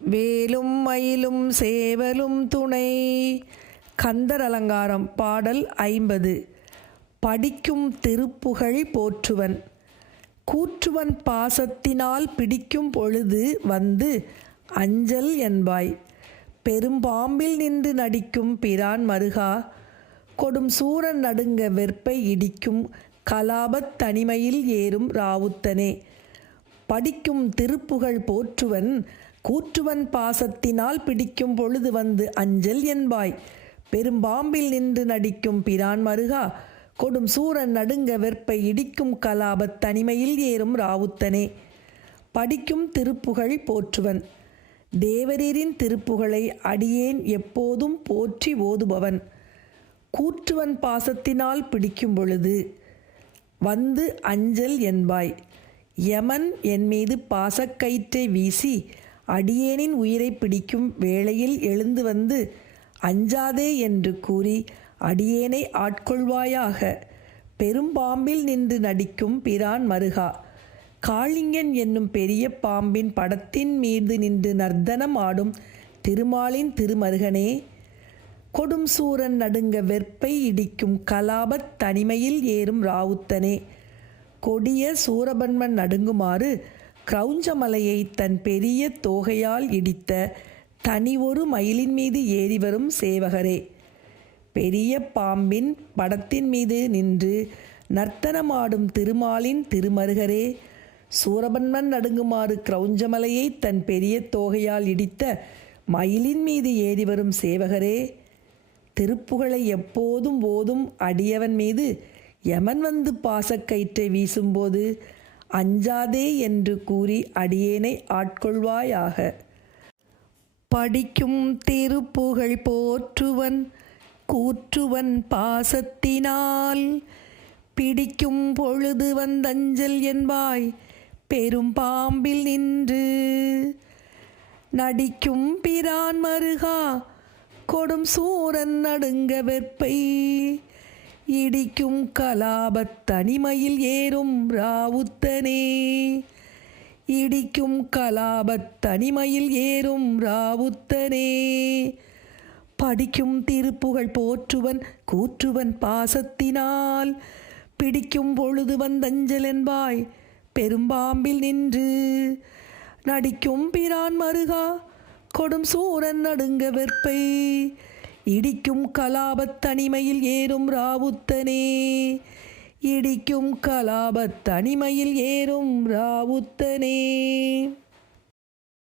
வேலும் மயிலும் சேவலும் துணை. கந்தர் அலங்காரம் பாடல் ஐம்பது. படிக்கும் திருப்புகழ் போற்றுவன். கூற்றுவன் பாசத்தினால் பிடிக்கும் பொழுது வந்து அஞ்சல் என்பாய். பெரும்பாம்பில் நின்று நடிக்கும் பிரான் மருகா கொடும் சூரன் நடுங்க வெற்பை இடிக்கும் கலாபத் தனிமையில் ஏறும் ராவுத்தனே. படிக்கும் திருப்புகழ் போற்றுவன் கூற்றுவன் பாசத்தினால் பிடிக்கும் பொழுது வந்து அஞ்சல் என்பாய். பெரும்பாம்பில் நின்று நடிக்கும் பிரான் மருகா கொடும் சூரன் நடுங்க வெற்பை இடிக்கும் கலாபத் தனிமையில் ஏறும் ராவுத்தனே. படிக்கும் திருப்புகழ் போற்றுவன் தேவரீரின் திருப்புகழை அடியேன் எப்போதும் போற்றி ஓதுபவன். கூற்றுவன் பாசத்தினால் பிடிக்கும் பொழுது வந்து அஞ்சல் என்பாய். யமன் என் மீது பாசக்கயிற்றை வீசி அடியேனின் உயிரை பிடிக்கும் வேளையில் எழுந்து வந்து அஞ்சாதே என்று கூறி அடியேனை ஆட்கொள்வாயாக. பெரும்பாம்பில் நின்று நடிக்கும் பிரான் மருகா. காளிங்கன் என்னும் பெரிய பாம்பின் படத்தின் மீது நின்று நர்த்தனம் ஆடும் திருமாலின் திருமருகனே. கொடும் சூரன் நடுங்க வெற்பை இடிக்கும் கலாபத் தனிமையில் ஏறும் ராவுத்தனே. கொடிய சூரபன்மன் நடுங்குமாறு கிரௌஞ்சமலையை தன் பெரிய தோகையால் இடித்த தனி ஒரு மயிலின் மீது ஏறி வரும் சேவகரே. பெரிய பாம்பின் படத்தின் மீது நின்று நர்த்தனமாடும் திருமாலின் திருமருகரே. சூரபன்மன் நடுங்குமாறு கிரௌஞ்சமலையை தன் பெரிய தோகையால் இடித்த மயிலின் மீது ஏறி வரும் சேவகரே. திருப்புகழை எப்போதும் ஓதும் அடியவன் மீது யமன் வந்து பாசக்கயிற்றை வீசும்போது அஞ்சாதே என்று கூறி அடியேனை ஆட்கொள்வாயாக. படிக்கும் திருப்புகழ் போற்றுவன் கூற்றுவன் பாசத்தினால். பிடிக்கும் பொழுது வந்தஞ்சல் என்பாய் பெரும் பாம்பில் நின்று. நடிக்கும் பிரான் மருகா கொடும் சூரன் நடுங்க வெற்பை. இடிக்கும் கலாபத் தனிமையில் ஏறும் ராவுத்தனே. இடிக்கும் கலாபத் தனிமையில் ஏறும் ராவுத்தனே. படிக்கும் திருப்புகழ் போற்றுவன் கூற்றுவன் பாசத்தினால். பிடிக்கும் பொழுது வந்தஞ்சல் என்பாய் பெரும்பாம்பில் நின்று. நடிக்கும் பிரான் மருகா கொடும் சூரன் நடுங்க வெற்பை. இடிக்கும் கலாபத்தனிமையில் ஏறும் ராவுத்தனே. இடிக்கும் கலாபத்தனிமையில் ஏறும் ராவுத்தனே.